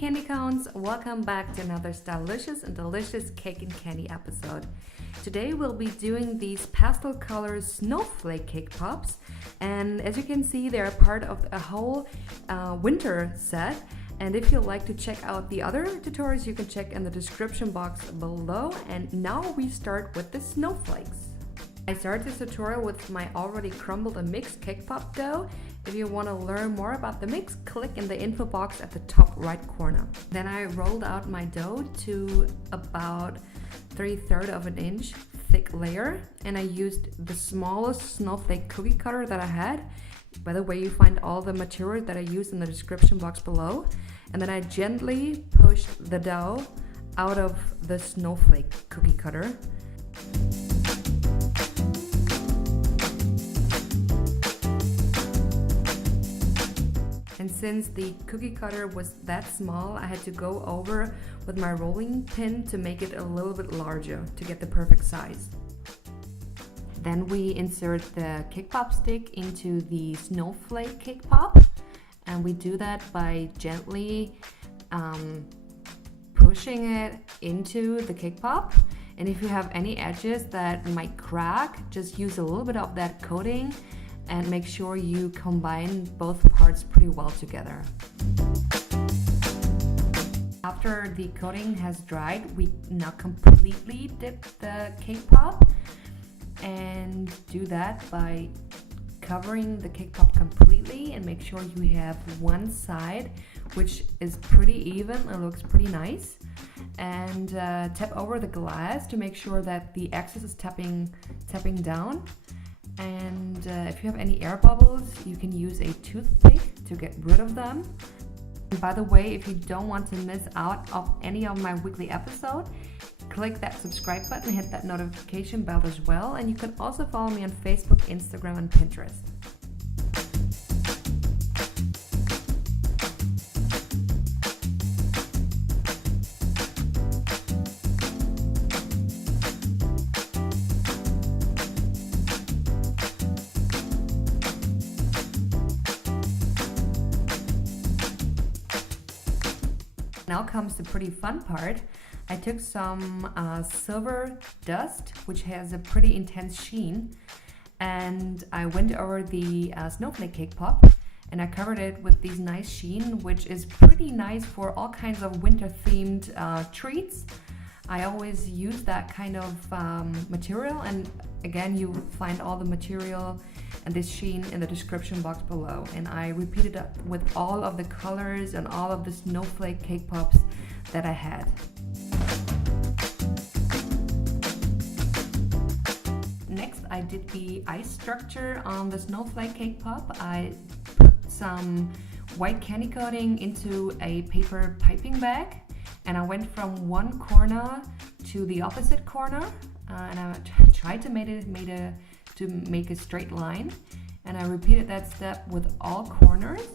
candy cones, welcome back to another stylicious and delicious cake and candy episode. Today we'll be doing these pastel color snowflake cake pops, and as you can see they're part of a whole winter set. And if you'd like to check out the other tutorials, you can check in the description box below. And now we start with the snowflakes. I started this tutorial with my already crumbled and mixed cake pop dough. If you want to learn more about the mix, click in the info box at the top right corner. Then I rolled out my dough to about 3/3 of an inch thick layer, and I used the smallest snowflake cookie cutter that I had. By the way, you find all the material that I used in the description box below. And then I gently pushed the dough out of the snowflake cookie cutter. And since the cookie cutter was that small, I had to go over with my rolling pin to make it a little bit larger to get the perfect size. Then we insert the cake pop stick into the snowflake cake pop, and we do that by gently pushing it into the cake pop. And if you have any edges that might crack, just use a little bit of that coating and make sure you combine both parts pretty well together. After the coating has dried, we now completely dip the cake pop, and do that by covering the cake pop completely and make sure you have one side which is pretty even and looks pretty nice, and tap over the glass to make sure that the excess is tapping down. And if you have any air bubbles, you can use a toothpick to get rid of them. And by the way, if you don't want to miss out of any of my weekly episodes, click that subscribe button and hit that notification bell as well. And you can also follow me on Facebook, Instagram, and Pinterest. Now comes the pretty fun part. I took some silver dust, which has a pretty intense sheen, and I went over the snowflake cake pop, and I covered it with these nice sheen, which is pretty nice for all kinds of winter themed treats. I always use that kind of material, and again, you find all the material and this sheen in the description box below. And I repeated it with all of the colors and all of the snowflake cake pops that I had. Next, I did the ice structure on the snowflake cake pop. I put some white candy coating into a paper piping bag, and I went from one corner to the opposite corner, and I tried to make a straight line, and I repeated that step with all corners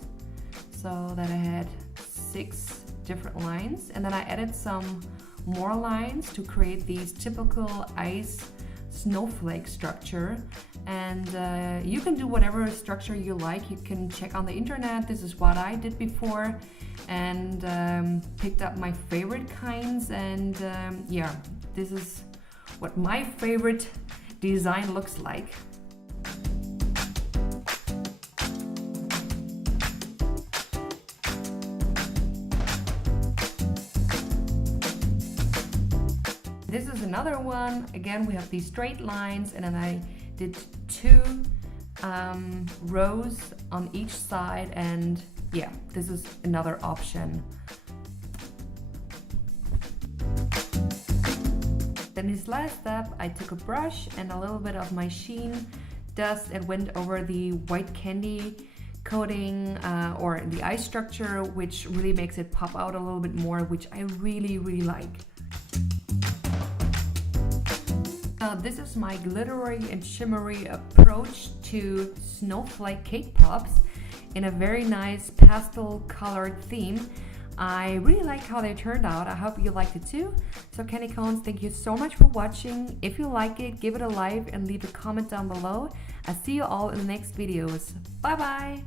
so that I had 6 different lines. And then I added some more lines to create these typical ice snowflake structure. And you can do whatever structure you like. You can check on the internet. This is what I did before, and picked up my favorite kinds. And yeah, this is what my favorite design looks like. This is another one. Again, we have these straight lines, and then I did 2 rows on each side, and yeah, this is another option. Then this last step, I took a brush and a little bit of my sheen dust and went over the white candy coating or the ice structure, which really makes it pop out a little bit more, which I really like. This is my glittery and shimmery approach to snowflake cake pops in a very nice pastel colored theme. I really like how they turned out. I hope you liked it too. So candy cones, thank you so much for watching. If you like it, give it a like and leave a comment down below. I'll see you all in the next videos. Bye bye!